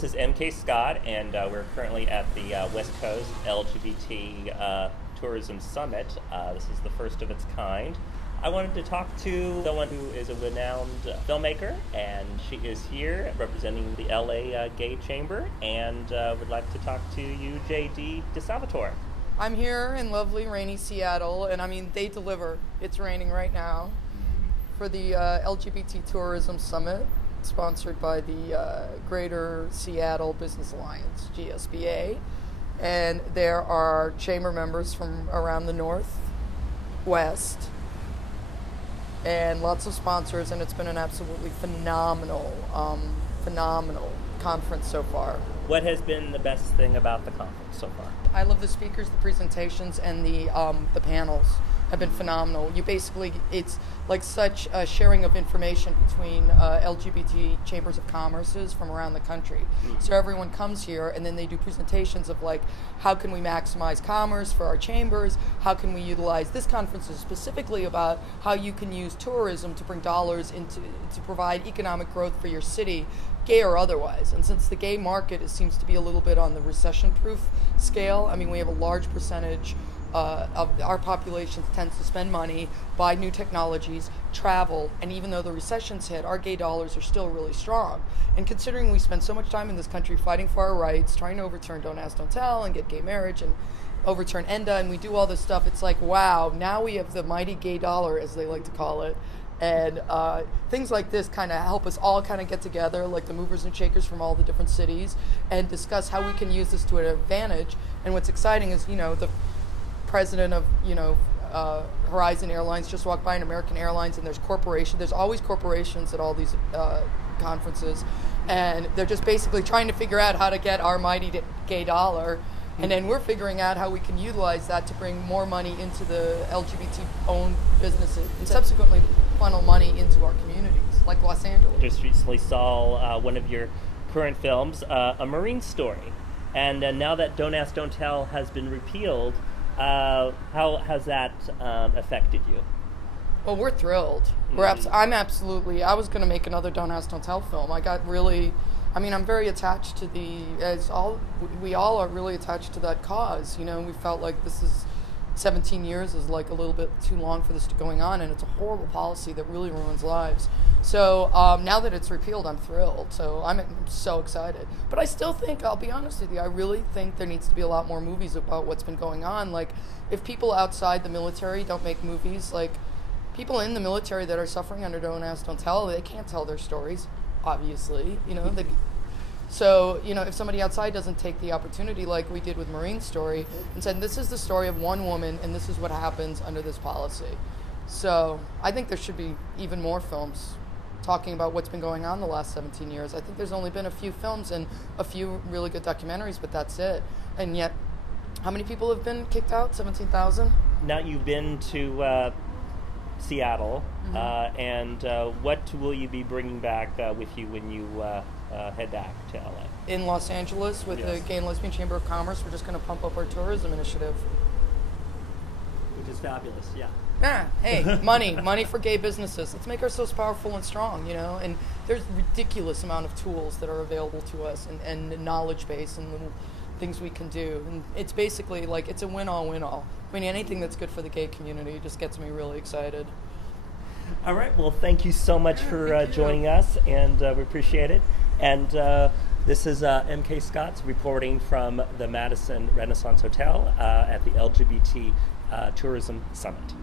This is MK Scott, and we're currently at the West Coast LGBT Tourism Summit. This is the first of its kind. I wanted to talk to someone who is a renowned filmmaker, and she is here representing the LA Gay Chamber, and would like to talk to you, JD Disalvatore. I'm here in lovely, rainy Seattle, and I mean, they deliver. It's raining right now for the LGBT Tourism Summit, sponsored by the Greater Seattle Business Alliance, GSBA. And there are chamber members from around the Northwest and lots of sponsors, and it's been an absolutely phenomenal conference so far. What has been the best thing about the conference so far? I love the speakers, the presentations, and the panels have been phenomenal. It's like such a sharing of information between LGBT chambers of commerces from around the country. Mm-hmm. So everyone comes here, and then they do presentations of like, how can we maximize commerce for our chambers? How can we utilize this conference is specifically about how you can use tourism to bring dollars to provide economic growth for your city, gay or otherwise. And since the gay market seems to be a little bit on the recession-proof scale, I mean, we have a large percentage of our population tends to spend money, buy new technologies, travel, and even though the recession's hit, our gay dollars are still really strong. And considering we spend so much time in this country fighting for our rights, trying to overturn Don't Ask, Don't Tell, and get gay marriage, and overturn ENDA, and we do all this stuff, it's like, wow, now we have the mighty gay dollar, as they like to call it. And things like this kind of help us all kind of get together, like the movers and shakers from all the different cities, and discuss how we can use this to an advantage. And what's exciting is, the president of, Horizon Airlines just walked by, an American Airlines, and there's always corporations at all these conferences, and they're just basically trying to figure out how to get our mighty gay dollar. And then we're figuring out how we can utilize that to bring more money into the LGBT-owned businesses and subsequently funnel money into our communities, like Los Angeles. Just recently saw one of your current films, A Marine Story. And now that Don't Ask, Don't Tell has been repealed, how has that affected you? Well, we're thrilled. I was going to make another Don't Ask, Don't Tell film. I'm very attached to we all are really attached to that cause. We felt like 17 years is like a little bit too long for this to going on, and it's a horrible policy that really ruins lives. So now that it's repealed, I'm thrilled. So I'm so excited. But I still think, I'll be honest with you, I really think there needs to be a lot more movies about what's been going on. Like, if people outside the military don't make movies, like people in the military that are suffering under Don't Ask, Don't Tell, they can't tell their stories. Obviously, so, if somebody outside doesn't take the opportunity like we did with Marine Story and said, this is the story of one woman and this is what happens under this policy. So I think there should be even more films talking about what's been going on the last 17 years. I think there's only been a few films and a few really good documentaries, but that's it. And yet, how many people have been kicked out? 17,000? Now you've been to Seattle, mm-hmm. And what will you be bringing back with you when you head back to LA? In Los Angeles with the Gay and Lesbian Chamber of Commerce, we're just going to pump up our tourism initiative. Which is fabulous, yeah. Hey, money for gay businesses. Let's make ourselves powerful and strong, and there's a ridiculous amount of tools that are available to us and knowledge base and little things we can do. And it's basically like it's a win-all. I mean, anything that's good for the gay community just gets me really excited. All right. Well, thank you so much for joining us, and we appreciate it. And this is MK Scott reporting from the Madison Renaissance Hotel at the LGBT Tourism Summit.